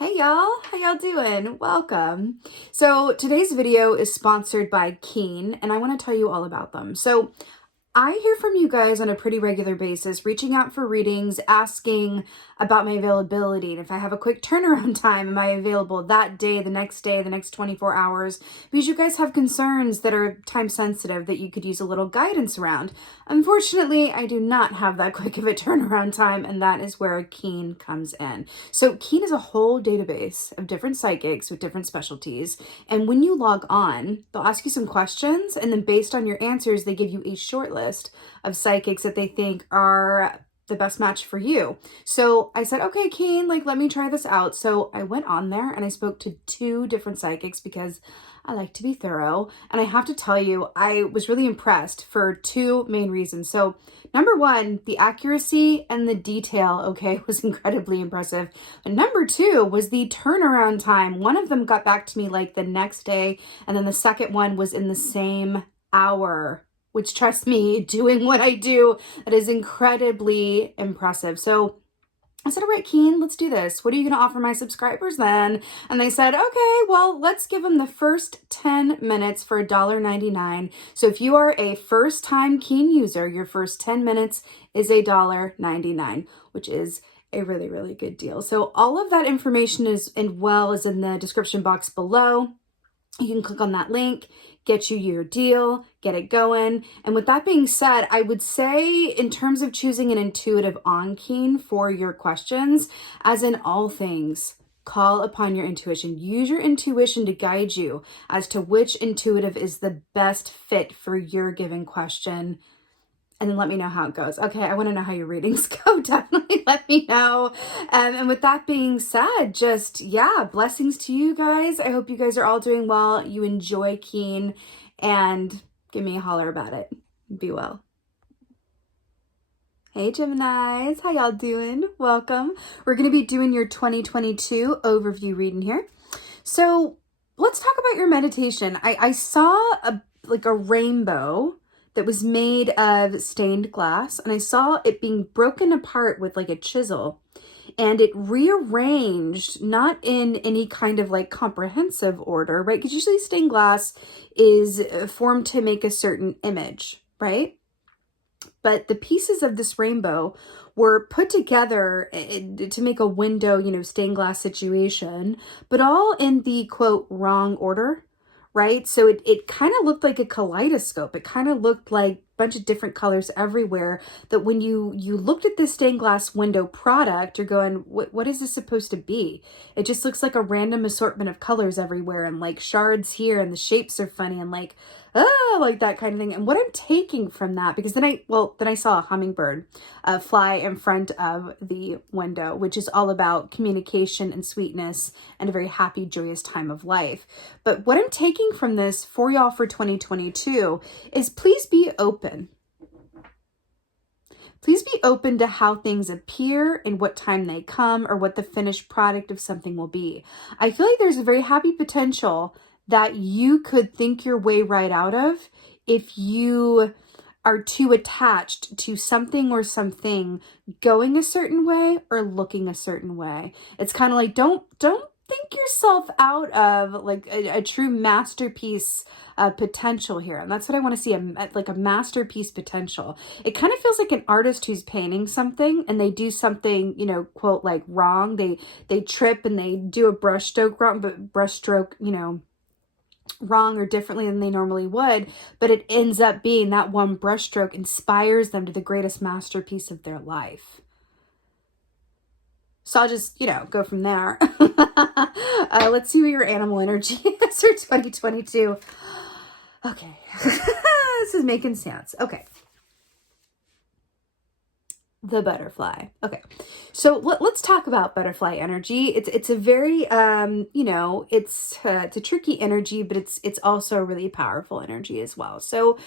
Hey y'all, how y'all doing? Welcome. So today's video is sponsored by Keen, and I want to tell you all about them. So I hear from you guys on a pretty regular basis, reaching out for readings, asking about my availability. And if I have a quick turnaround time, am I available that day, the next 24 hours? Because you guys have concerns that are time sensitive that you could use a little guidance around. Unfortunately, I do not have that quick of a turnaround time, and that is where Keen comes in. So Keen is a whole database of different psychics with different specialties. And when you log on, they'll ask you some questions, and then based on your answers, they give you a short list of psychics that they think are the best match for you. So I said, okay, Keen, let me try this out. So I went on there and I spoke to 2 different psychics because I like to be thorough. And I have to tell you, I was really impressed for 2 main reasons. So number 1, the accuracy and the detail, okay, was incredibly impressive. And number 2 was the turnaround time. One of them got back to me the next day, and then the second one was in the same hour, which, trust me, doing what I do, that is incredibly impressive. So I said, all right, Keen, let's do this. What are you going to offer my subscribers then? And they said, okay, well, let's give them the first 10 minutes for $1.99. So if you are a first-time Keen user, your first 10 minutes is $1.99, which is a really, really good deal. So all of that information is in the description box below. You can click on that link, get you your deal, get it going. And with that being said, I would say in terms of choosing an intuitive on Keen for your questions, as in all things, call upon your intuition. Use your intuition to guide you as to which intuitive is the best fit for your given question. And then let me know how it goes. Okay, I want to know how your readings go. Definitely let me know. And with that being said, blessings to you guys. I hope you guys are all doing well. You enjoy Keen, and give me a holler about it. Be well. Hey Geminis, how y'all doing? Welcome. We're going to be doing your 2022 overview reading here. So let's talk about your meditation. I saw a rainbow that was made of stained glass, and I saw it being broken apart with a chisel, and it rearranged, not in any kind of comprehensive order, right? Because usually stained glass is formed to make a certain image, right? But the pieces of this rainbow were put together to make a window, stained glass situation, but all in the quote wrong order, right? So it kind of looked like a kaleidoscope. It kind of looked like a bunch of different colors everywhere, that when you looked at this stained glass window product, you're going, what is this supposed to be? It just looks like a random assortment of colors everywhere, and shards here, and the shapes are funny, and that kind of thing. And what I'm taking from that, because then I saw a hummingbird fly in front of the window, which is all about communication and sweetness and a very happy, joyous time of life. But what I'm taking from this for y'all for 2022 is please be open. Please be open to how things appear and what time they come, or what the finished product of something will be. I feel like there's a very happy potential that you could think your way right out of if you are too attached to something or something going a certain way or looking a certain way. It's kind of don't think yourself out of a true masterpiece potential here. And that's what I want to see, a masterpiece potential. It kind of feels like an artist who's painting something and they do something, quote, wrong. They trip and they do a brushstroke wrong, wrong or differently than they normally would, but it ends up being that one brushstroke inspires them to the greatest masterpiece of their life. So I'll just, go from there. Let's see what your animal energy is for 2022. Okay. This is making sense. Okay. The butterfly. Okay. So let's talk about butterfly energy. It's a very, it's a tricky energy, but it's also a really powerful energy as well. So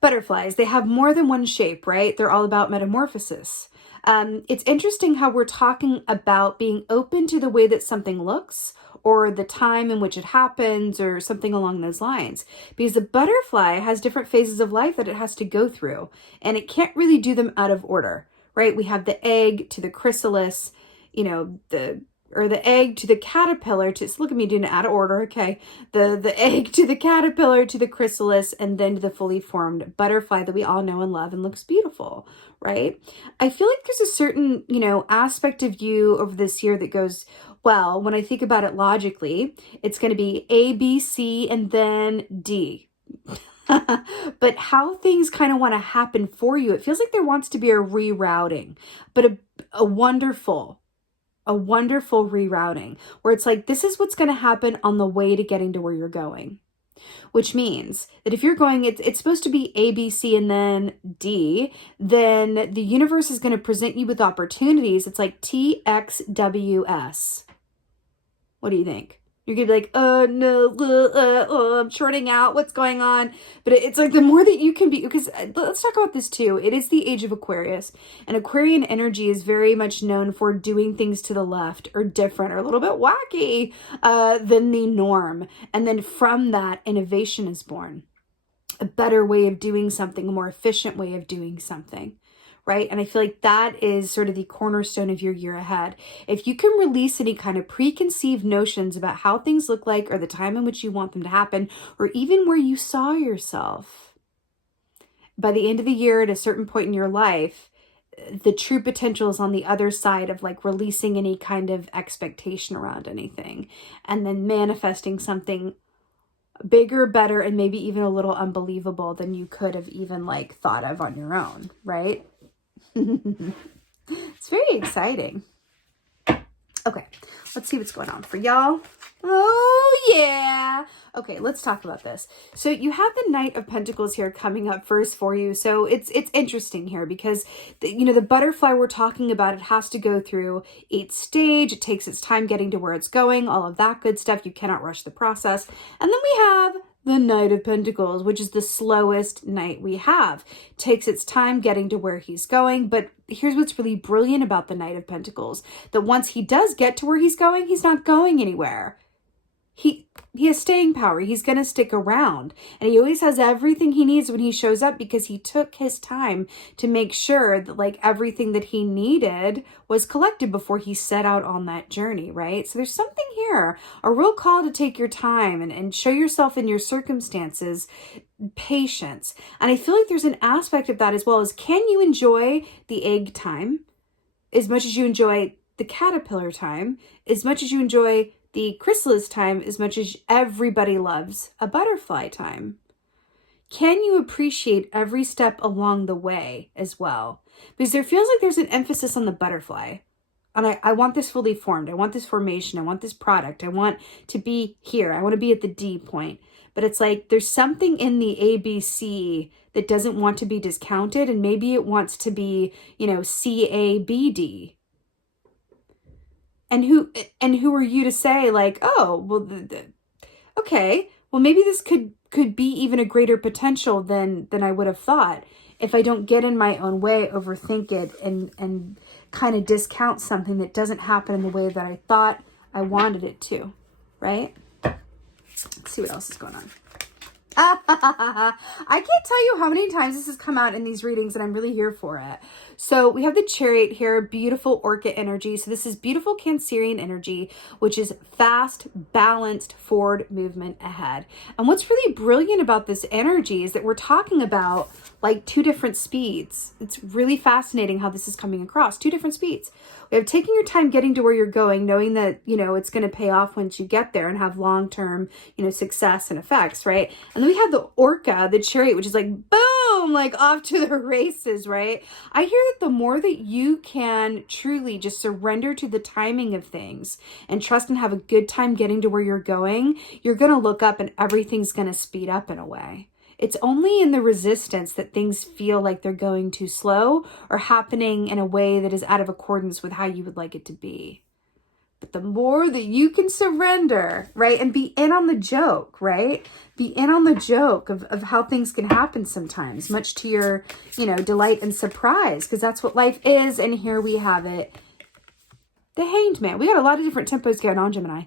butterflies, they have more than one shape, right? They're all about metamorphosis. It's interesting how we're talking about being open to the way that something looks, or the time in which it happens, or something along those lines. Because the butterfly has different phases of life that it has to go through, and it can't really do them out of order, right? We have the egg to the chrysalis, the or the egg to the caterpillar to, so look at me doing it out of order, okay. The egg to the caterpillar to the chrysalis and then to the fully formed butterfly that we all know and love and looks beautiful, right? I feel like there's a certain, you know, aspect of you over this year that goes, well, when I think about it logically, it's going to be A, B, C, and then D. But how things kind of want to happen for you, it feels like there wants to be a rerouting, but a wonderful rerouting where it's like, this is what's going to happen on the way to getting to where you're going. Which means that if you're going, it's supposed to be A, B, C, and then D, then the universe is going to present you with opportunities. It's like T, X, W, S. What do you think? You're going to be like, oh, no, I'm shorting out. What's going on? But it's like the more that you can be, because let's talk about this too. It is the age of Aquarius, and Aquarian energy is very much known for doing things to the left or different or a little bit wacky than the norm. And then from that, innovation is born. A better way of doing something, a more efficient way of doing something. Right? And I feel like that is sort of the cornerstone of your year ahead. If you can release any kind of preconceived notions about how things look like or the time in which you want them to happen, or even where you saw yourself, by the end of the year at a certain point in your life, the true potential is on the other side of like releasing any kind of expectation around anything and then manifesting something bigger, better, and maybe even a little unbelievable than you could have even like thought of on your own, right? It's very exciting. Okay, let's see what's going on for y'all. Oh, yeah. Okay, let's talk about this. So you have the Knight of Pentacles here coming up first for you. So it's interesting here because, the butterfly we're talking about, it has to go through each stage. It takes its time getting to where it's going, all of that good stuff. You cannot rush the process. And then we have the Knight of Pentacles, which is the slowest knight we have. Takes its time getting to where he's going, but here's what's really brilliant about the Knight of Pentacles, that once he does get to where he's going, he's not going anywhere. He has staying power. He's going to stick around. And he always has everything he needs when he shows up because he took his time to make sure that like everything that he needed was collected before he set out on that journey, right? So there's something here, a real call to take your time and show yourself in your circumstances patience. And I feel like there's an aspect of that as well as, can you enjoy the egg time as much as you enjoy the caterpillar time, as much as you enjoy the chrysalis time, as much as everybody loves a butterfly time? Can you appreciate every step along the way as well? Because there feels like there's an emphasis on the butterfly. And I want this fully formed. I want this formation. I want this product. I want to be here. I want to be at the D point. But it's like there's something in the ABC that doesn't want to be discounted. And maybe it wants to be, CABD. And who are you to say like, oh, well, okay, well, maybe this could be even a greater potential than I would have thought if I don't get in my own way, overthink it, and kind of discount something that doesn't happen in the way that I thought I wanted it to, right? Let's see what else is going on. I can't tell you how many times this has come out in these readings, and I'm really here for it. So we have the Chariot here, beautiful orchid energy. So this is beautiful Cancerian energy, which is fast, balanced, forward movement ahead. And what's really brilliant about this energy is that we're talking about like two different speeds. It's really fascinating how this is coming across, two different speeds. We have taking your time getting to where you're going, knowing that, it's going to pay off once you get there and have long-term, success and effects, right? And then we have the Orca, the Chariot, which is like, boom, like off to the races, right? I hear that the more that you can truly just surrender to the timing of things and trust and have a good time getting to where you're going, you're going to look up and everything's going to speed up in a way. It's only in the resistance that things feel like they're going too slow or happening in a way that is out of accordance with how you would like it to be. But the more that you can surrender, right, and be in on the joke, right? Be in on the joke of how things can happen sometimes, much to your, delight and surprise, because that's what life is. And here we have it. The Hanged Man. We got a lot of different tempos going on, Gemini. A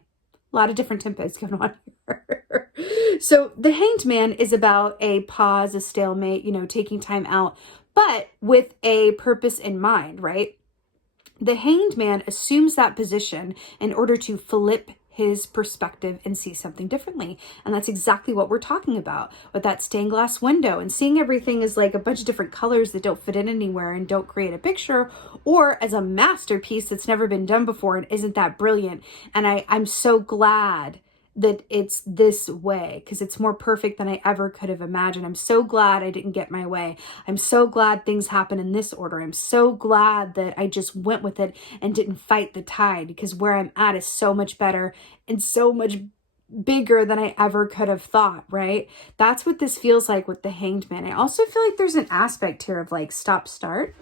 lot of different tempos going on here. So the Hanged Man is about a pause, a stalemate, taking time out, but with a purpose in mind, right? The Hanged Man assumes that position in order to flip his perspective and see something differently. And that's exactly what we're talking about with that stained glass window and seeing everything as like a bunch of different colors that don't fit in anywhere and don't create a picture, or as a masterpiece that's never been done before and isn't that brilliant. And I'm so glad that it's this way, because it's more perfect than I ever could have imagined. I'm so glad I didn't get my way. I'm so glad things happen in this order. I'm so glad that I just went with it and didn't fight the tide, because where I'm at is so much better and so much bigger than I ever could have thought, right? That's what this feels like with the Hanged Man. I also feel like there's an aspect here of like stop, start.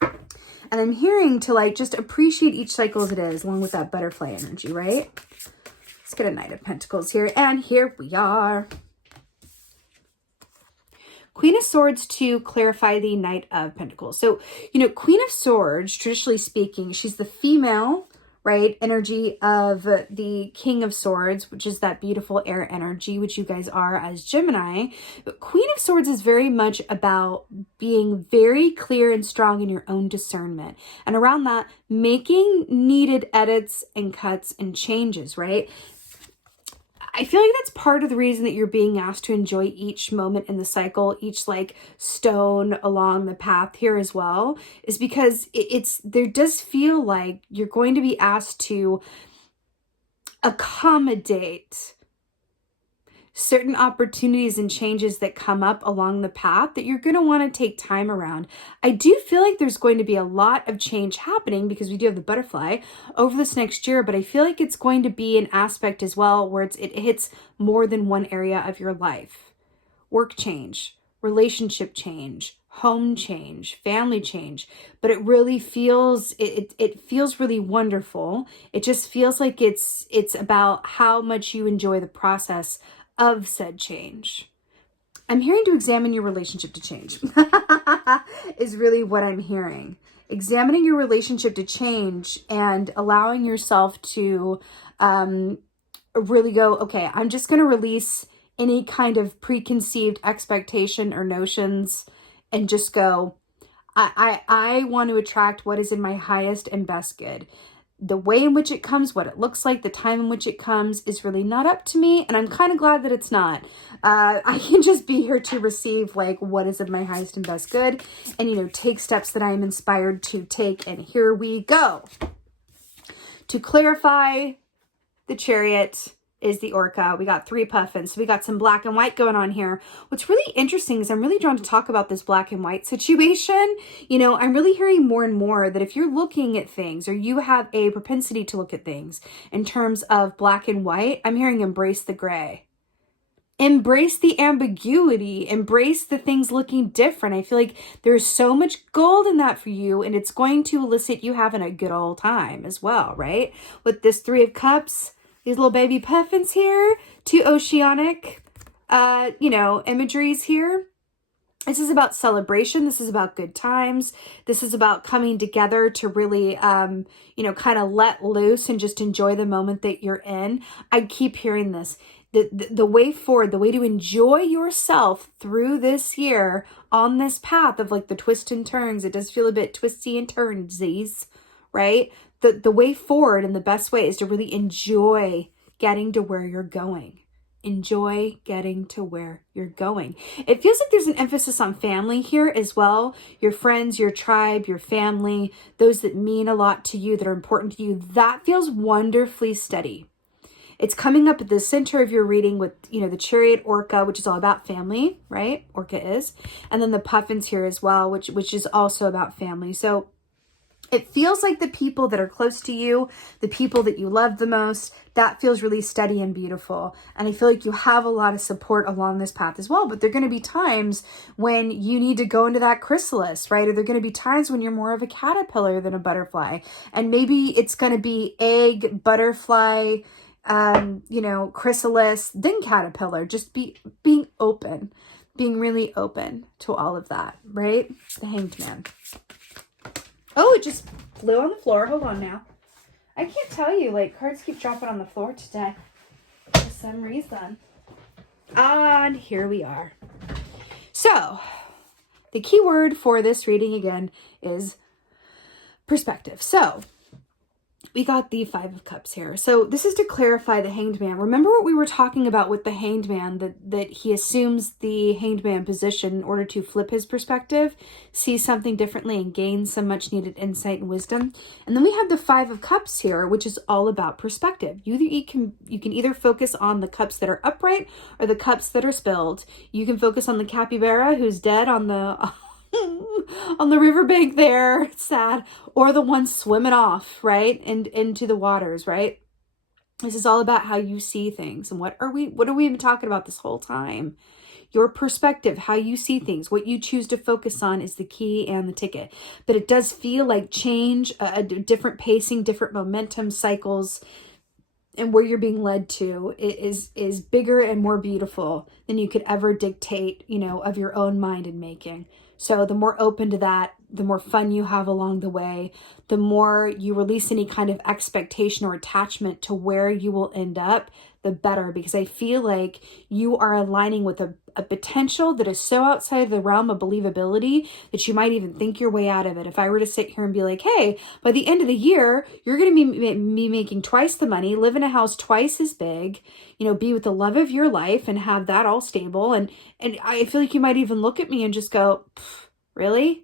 And I'm hearing to like just appreciate each cycle as it is, along with that butterfly energy, right? Let's get a Knight of Pentacles here. And here we are. Queen of Swords to clarify the Knight of Pentacles. So, you know, Queen of Swords, traditionally speaking, she's the female, right, energy of the King of Swords, which is that beautiful air energy, which you guys are as Gemini. But Queen of Swords is very much about being very clear and strong in your own discernment. And around that, making needed edits and cuts and changes, right? I feel like that's part of the reason that you're being asked to enjoy each moment in the cycle, each like stone along the path here as well, is because there does feel like you're going to be asked to accommodate certain opportunities and changes that come up along the path that you're going to want to take time around. I do feel like there's going to be a lot of change happening because we do have the butterfly over this next year, but I feel like it's going to be an aspect as well where it hits more than one area of your life. Work change, relationship change, home change, family change, but it really feels, it feels really wonderful. It just feels like it's about how much you enjoy the process of said change. I'm hearing to examine your relationship to change is really what I'm hearing. Examining your relationship to change and allowing yourself to really go, okay, I'm just going to release any kind of preconceived expectation or notions and just go, I want to attract what is in my highest and best good. The way in which it comes, what it looks like, the time in which it comes is really not up to me. And I'm kind of glad that it's not. I can just be here to receive like what is in my highest and best good and, you know, take steps that I am inspired to take. And here we go. To clarify, the Chariot is the Orca. We got 3 puffins. So we got some black and white going on here. What's really interesting is I'm really drawn to talk about this black and white situation. You know, I'm really hearing more and more that if you're looking at things or you have a propensity to look at things in terms of black and white, I'm hearing embrace the gray. Embrace the ambiguity, embrace the things looking different. I feel like there's so much gold in that for you, and it's going to elicit you having a good old time as well, right? With this 3 of Cups, these little baby puffins here, 2 oceanic, you know, imageries here. This is about celebration. This is about good times. This is about coming together to really, you know, kind of let loose and just enjoy the moment that you're in. I keep hearing this. The way forward, the way to enjoy yourself through this year on this path of like the twists and turns. It does feel a bit twisty and turnsies, right? The way forward and the best way is to really enjoy getting to where you're going. Enjoy getting to where you're going. It feels like there's an emphasis on family here as well. Your friends, your tribe, your family, those that mean a lot to you, that are important to you. That feels wonderfully steady. It's coming up at the center of your reading with, you know, the Chariot Orca, which is all about family, right? Orca is. And then the puffins here as well, which is also about family. So it feels like the people that are close to you, the people that you love the most, that feels really steady and beautiful. And I feel like you have a lot of support along this path as well. But there are going to be times when you need to go into that chrysalis, right? Or there are going to be times when you're more of a caterpillar than a butterfly. And maybe it's going to be egg, butterfly, you know, chrysalis, then caterpillar. Just being open, being really open to all of that, right? The Hanged Man. Oh, it just flew on the floor. Hold on now. I can't tell you, like, cards keep dropping on the floor today for some reason. And here we are. So, the key word for this reading again is perspective. So we got the Five of Cups here. So this is to clarify the Hanged Man. Remember what we were talking about with the Hanged Man, that he assumes the Hanged Man position in order to flip his perspective, see something differently, and gain some much needed insight and wisdom. And then we have the Five of Cups here, which is all about perspective. You can either focus on the cups that are upright or the cups that are spilled. You can focus on the capybara who's dead on the on the riverbank there, it's sad, or the one swimming off, right, and into the waters, right? This is all about how you see things. And what are we even talking about this whole time? Your perspective, how you see things, what you choose to focus on is the key and the ticket. But it does feel like change, a different pacing, different momentum cycles, and where you're being led to is bigger and more beautiful than you could ever dictate, of your own mind and making. So the more open to that, the more fun you have along the way, the more you release any kind of expectation or attachment to where you will end up, the better. Because I feel like you are aligning with a potential that is so outside of the realm of believability that you might even think your way out of it. If I were to sit here and be like, hey, by the end of the year, you're going to be making twice the money, live in a house twice as big, be with the love of your life and have that all stable. And I feel like you might even look at me and just go, really?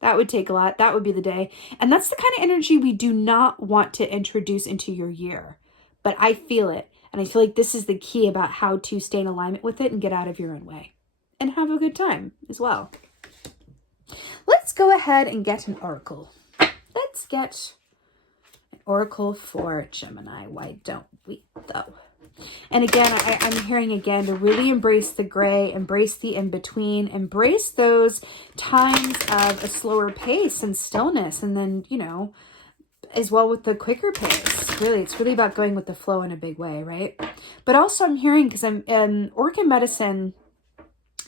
That would take a lot. That would be the day. And that's the kind of energy we do not want to introduce into your year. But I feel it. And I feel like this is the key about how to stay in alignment with it and get out of your own way. And have a good time as well. Let's go ahead and get an oracle. Let's get an oracle for Gemini. Why don't we, though? And again, I'm hearing again to really embrace the gray, embrace the in-between, embrace those times of a slower pace and stillness. And then, as well with the quicker pace. Really, it's really about going with the flow in a big way, right? But also I'm hearing, because Orchid Medicine,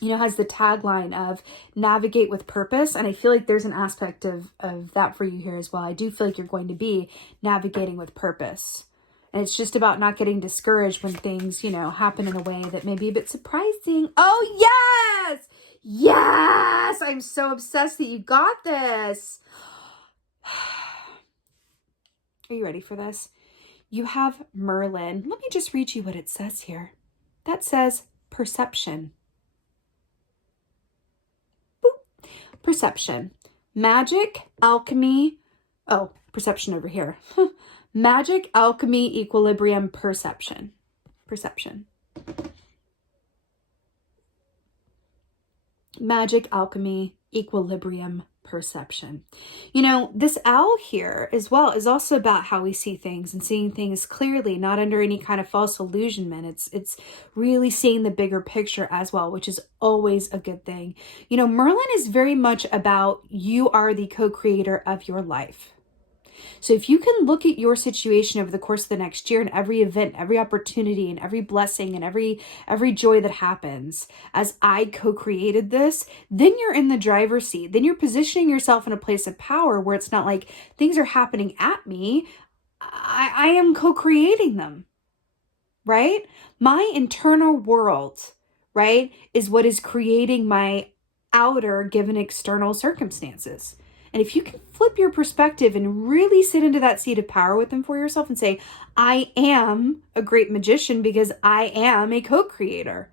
has the tagline of navigate with purpose. And I feel like there's an aspect of that for you here as well. I do feel like you're going to be navigating with purpose. And it's just about not getting discouraged when things, happen in a way that may be a bit surprising. Oh, yes! Yes! I'm so obsessed that you got this. Are you ready for this? You have Merlin. Let me just read you what it says here. That says perception. Boop. Perception. Magic, alchemy. Oh, perception over here. Magic, alchemy, equilibrium, perception. Perception. Magic, alchemy, equilibrium, perception. This owl here as well is also about how we see things and seeing things clearly, not under any kind of false illusionment. It's really seeing the bigger picture as well, which is always a good thing. Merlin is very much about you are the co-creator of your life. So if you can look at your situation over the course of the next year and every event, every opportunity and every blessing and every joy that happens as I co-created this, then you're in the driver's seat. Then you're positioning yourself in a place of power where it's not like things are happening at me. I am co-creating them, right? My internal world, right, is what is creating my outer given external circumstances. And if you can flip your perspective and really sit into that seat of power with them for yourself and say, I am a great magician because I am a co-creator.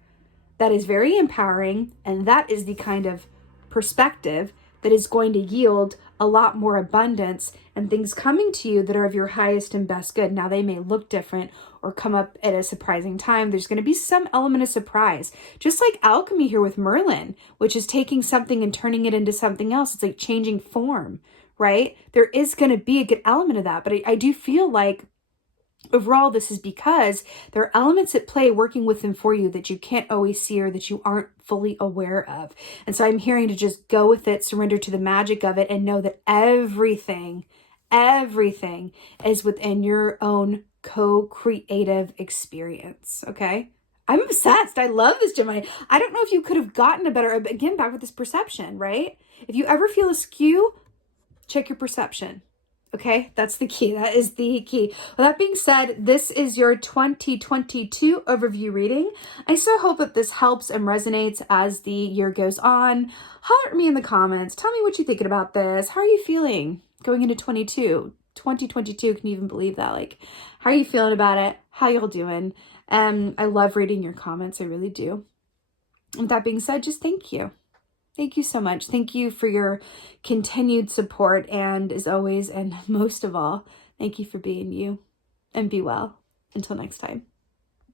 That is very empowering. And that is the kind of perspective that is going to yield a lot more abundance and things coming to you that are of your highest and best good. Now, they may look different or come up at a surprising time. There's going to be some element of surprise. Just like alchemy here with Merlin, which is taking something and turning it into something else. It's like changing form, right? There is going to be a good element of that. But I do feel like overall, this is because there are elements at play working with them for you that you can't always see or that you aren't fully aware of. And so I'm hearing to just go with it, surrender to the magic of it, and know that everything is within your own co-creative experience. Okay. I'm obsessed. I love this, Gemini. I don't know if you could have gotten a better, again, back with this perception, right? If you ever feel askew, check your perception. Okay, that's the key. That is the key. Well, that being said, this is your 2022 overview reading. I so hope that this helps and resonates as the year goes on. Holler at me in the comments. Tell me what you're thinking about this. How are you feeling? going into 2022. Can you even believe that? Like, how are you feeling about it? How y'all doing? I love reading your comments. I really do. With that being said, just thank you. Thank you so much. Thank you for your continued support. And as always, and most of all, thank you for being you. And be well. Until next time.